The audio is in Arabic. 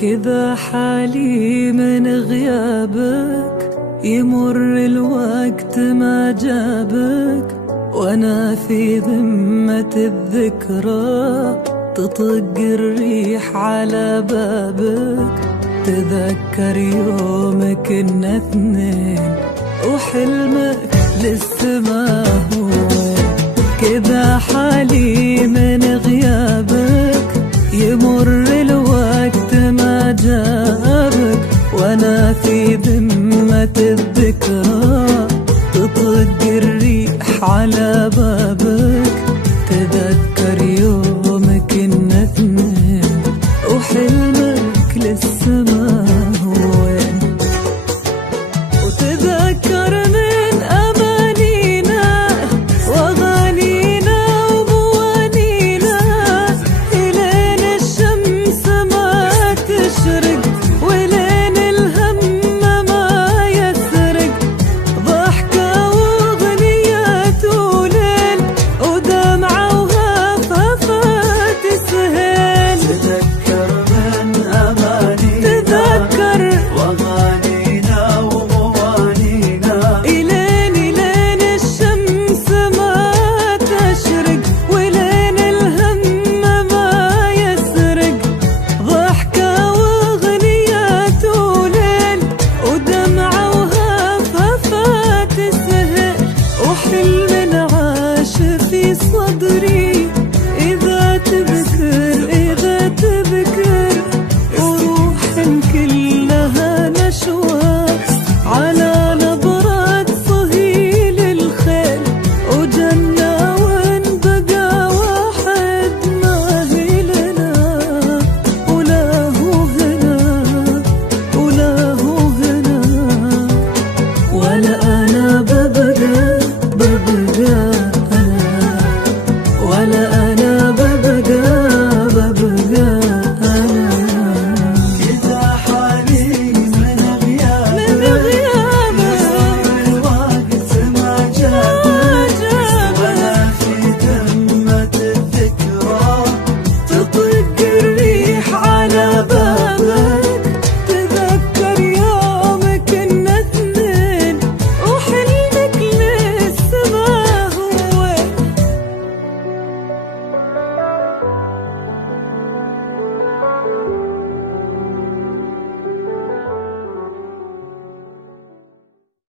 كذا حالي من غيابك، يمر الوقت ما جابك، وانا في ذمة الذكرى تطق الريح على بابك. تذكر يوم كنا اثنين وحلمك لسه ما هو. كذا حالي من غيابك، يمر الوقت ما جابك، وانا في ذمة الذكرى